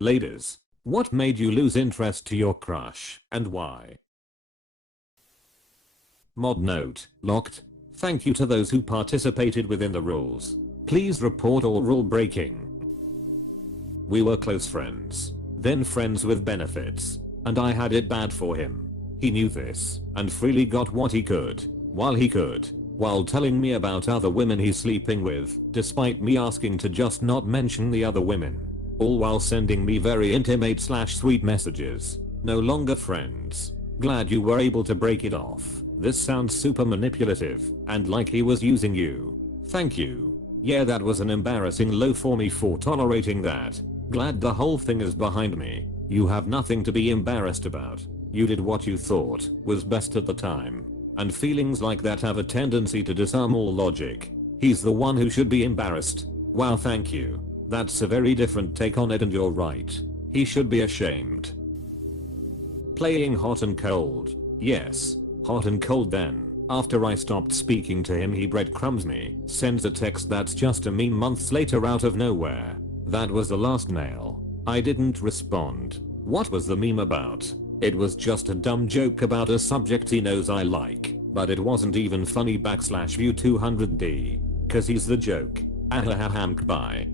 Ladies, what made you lose interest to your crush and why? Mod note, locked. Thank you to those who participated within the rules. Please report all rule breaking. We were close friends, then friends with benefits, and I had it bad for him. He knew this and freely got what he could, while telling me about other women he's sleeping with, despite me asking to just not mention the other women. All while sending me very intimate/sweet messages. No longer friends. Glad you were able to break it off. This sounds super manipulative and like he was using you. Thank you. Yeah, that was an embarrassing low for me for tolerating that. Glad the whole thing is behind me. You have nothing to be embarrassed about. You did what you thought was best at the time. And feelings like that have a tendency to disarm all logic. He's the one who should be embarrassed. Wow, thank you. That's a very different take on it and you're right. He should be ashamed. Playing hot and cold. Yes, hot and cold then. After I stopped speaking to him he breadcrumbs me, sends a text that's just a meme months later out of nowhere. That was the last nail. I didn't respond. What was the meme about? It was just a dumb joke about a subject he knows I like, but it wasn't even funny /view 200D. Cause he's the joke. Ahahahamk bye.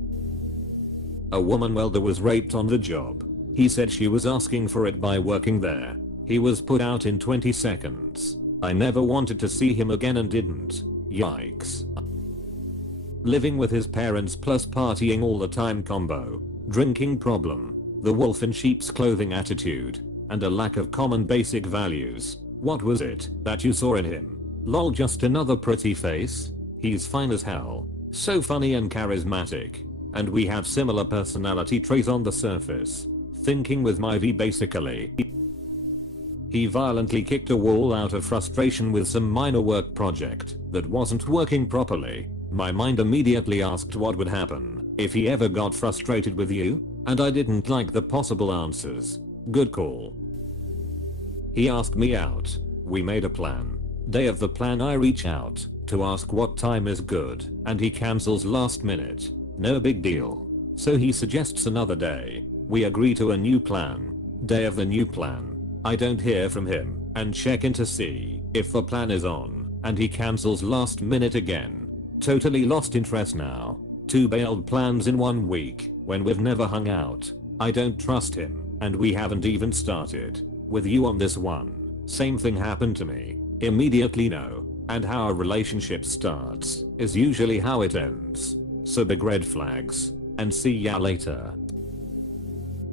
A woman welder was raped on the job. He said she was asking for it by working there. He was put out in 20 seconds. I never wanted to see him again and didn't. Yikes. Living with his parents plus partying all the time combo. Drinking problem. The wolf in sheep's clothing attitude. And a lack of common basic values. What was it that you saw in him? Lol, just another pretty face? He's fine as hell. So funny and charismatic. And we have similar personality traits on the surface. Thinking with my V basically. He violently kicked a wall out of frustration with some minor work project that wasn't working properly. My mind immediately asked what would happen if he ever got frustrated with you, and I didn't like the possible answers. Good call. He asked me out. We made a plan. Day of the plan I reach out to ask what time is good, and he cancels last minute. No big deal. So he suggests another day. We agree to a new plan. Day of the new plan. I don't hear from him and check in to see if the plan is on, and he cancels last minute again. Totally lost interest now. 2 bailed plans in 1 week when we've never hung out. I don't trust him, and we haven't even started with you on this one. Same thing happened to me. Immediately no. And how a relationship starts is usually how it ends. So big red flags. And see ya later.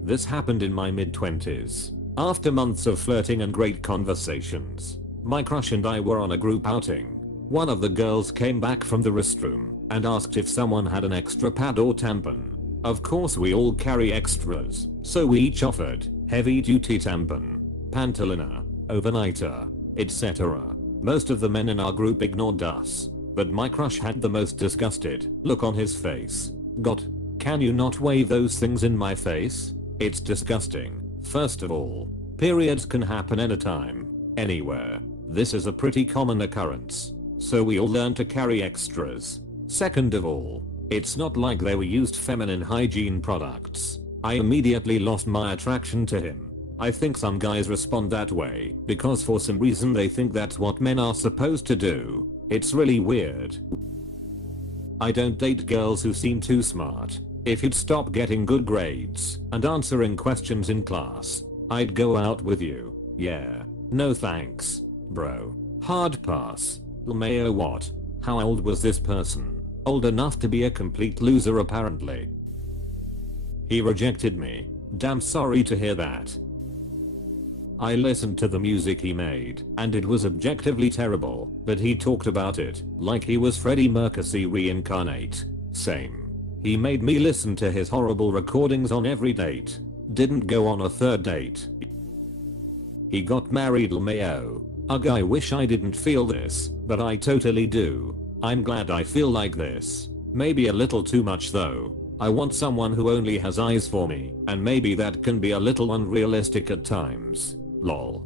This happened in my mid-20s. After months of flirting and great conversations, my crush and I were on a group outing. One of the girls came back from the restroom and asked if someone had an extra pad or tampon. Of course we all carry extras, so we each offered heavy duty tampon, pantoliner, overnighter, etc. Most of the men in our group ignored us, but my crush had the most disgusted look on his face. God, can you not wave those things in my face? It's disgusting. First of all, periods can happen anytime, anywhere. This is a pretty common occurrence, so we all learn to carry extras. Second of all, it's not like they were used feminine hygiene products. I immediately lost my attraction to him. I think some guys respond that way because for some reason they think that's what men are supposed to do. It's really weird. I don't date girls who seem too smart. If you'd stop getting good grades and answering questions in class, I'd go out with you. Yeah. No thanks, bro. Hard pass. LMAO what? How old was this person? Old enough to be a complete loser apparently. He rejected me. Damn sorry to hear that. I listened to the music he made, and it was objectively terrible, but he talked about it like he was Freddie Mercury reincarnate. Same. He made me listen to his horrible recordings on every date. Didn't go on a third date. He got married LMAO. Ugh, I wish I didn't feel this, but I totally do. I'm glad I feel like this. Maybe a little too much though. I want someone who only has eyes for me, and maybe that can be a little unrealistic at times. Lol.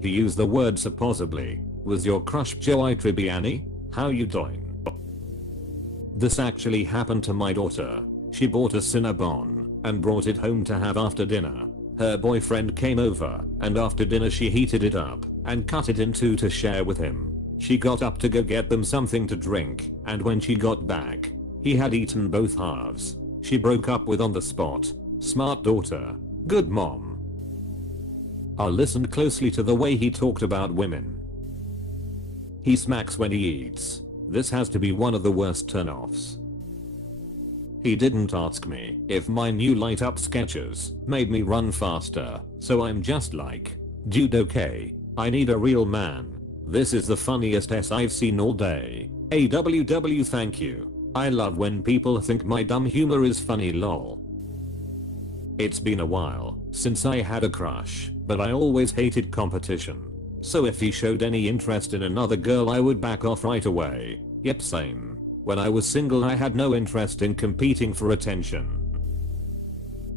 He used the word supposedly. Was your crush Joey Tribbiani? How you doing? This actually happened to my daughter. She bought a Cinnabon and brought it home to have after dinner. Her boyfriend came over, and after dinner she heated it up and cut it in two to share with him. She got up to go get them something to drink, and when she got back, he had eaten both halves. She broke up with on the spot. Smart daughter. Good mom. I listened closely to the way he talked about women. He smacks when he eats. This has to be one of the worst turnoffs. He didn't ask me if my new light up sketches made me run faster, so I'm just like, dude, okay, I need a real man. This is the funniest S I've seen all day. AWW, thank you. I love when people think my dumb humor is funny, lol. It's been a while since I had a crush, but I always hated competition. So if he showed any interest in another girl I would back off right away. Yep, same. When I was single I had no interest in competing for attention.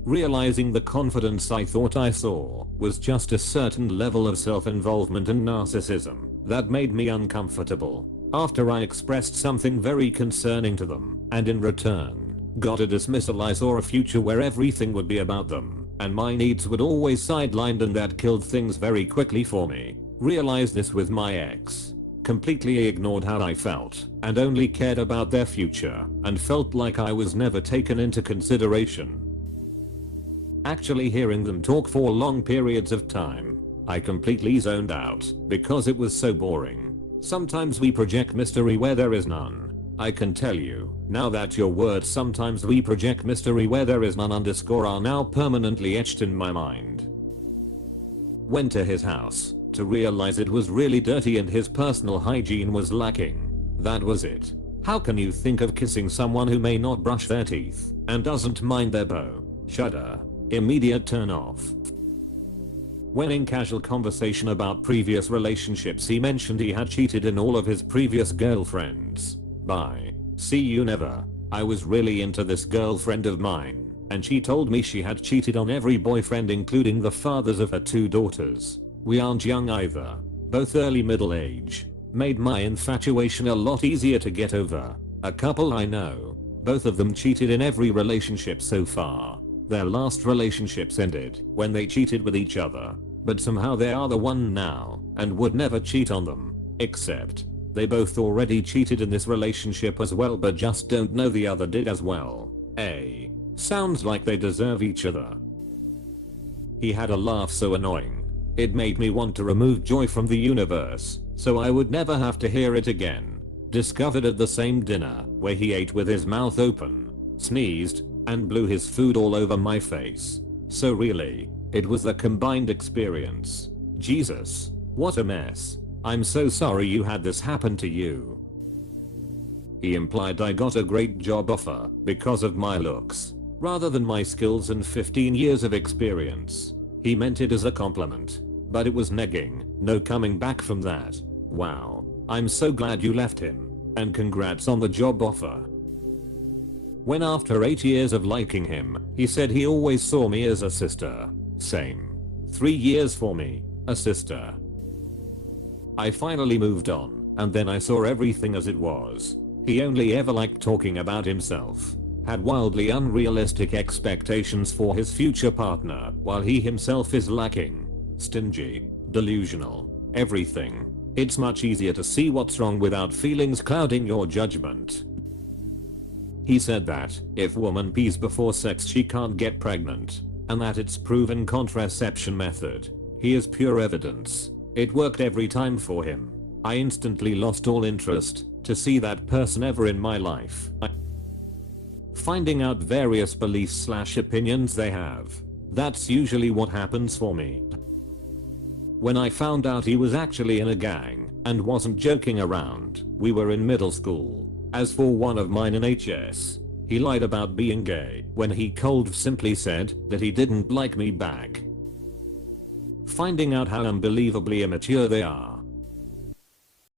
Realizing the confidence I thought I saw was just a certain level of self-involvement and narcissism that made me uncomfortable. After I expressed something very concerning to them, and in return, got a dismissal, I saw a future where everything would be about them, and my needs would always sidelined, and that killed things very quickly for me. Realized this with my ex. Completely ignored how I felt, and only cared about their future, and felt like I was never taken into consideration. Actually hearing them talk for long periods of time, I completely zoned out, because it was so boring. Sometimes we project mystery where there is none. I can tell you, now that your words "sometimes we project mystery where there is none" are now permanently etched in my mind. Went to his house to realize it was really dirty and his personal hygiene was lacking. That was it. How can you think of kissing someone who may not brush their teeth and doesn't mind their beau? Shudder. Immediate turn off. When in casual conversation about previous relationships he mentioned he had cheated in all of his previous girlfriends. Bye. See you never. I was really into this girlfriend of mine, and she told me she had cheated on every boyfriend including the fathers of her 2 daughters. We aren't young either, both early middle age. Made my infatuation a lot easier to get over. A couple I know, both of them cheated in every relationship so far. Their last relationships ended when they cheated with each other, but somehow they are the one now and would never cheat on them, except they both already cheated in this relationship as well but just don't know the other did as well. Sounds like they deserve each other. He had a laugh so annoying. It made me want to remove joy from the universe, so I would never have to hear it again. Discovered at the same dinner where he ate with his mouth open, sneezed, and blew his food all over my face. So really, it was the combined experience. Jesus, what a mess. I'm so sorry you had this happen to you. He implied I got a great job offer because of my looks, rather than my skills and 15 years of experience. He meant it as a compliment, but it was negging. No coming back from that. Wow. I'm so glad you left him, and congrats on the job offer. When after 8 years of liking him, he said he always saw me as a sister. Same. 3 years for me, a sister. I finally moved on, and then I saw everything as it was. He only ever liked talking about himself, had wildly unrealistic expectations for his future partner, while he himself is lacking, stingy, delusional, everything. It's much easier to see what's wrong without feelings clouding your judgment. He said that if woman pees before sex she can't get pregnant, and that it's proven contraception method. He is pure evidence. It worked every time for him. I instantly lost all interest to see that person ever in my life. Finding out various beliefs/opinions they have. That's usually what happens for me. When I found out he was actually in a gang and wasn't joking around, we were in middle school. As for one of mine in HS, he lied about being gay when he cold simply said that he didn't like me back. Finding out how unbelievably immature they are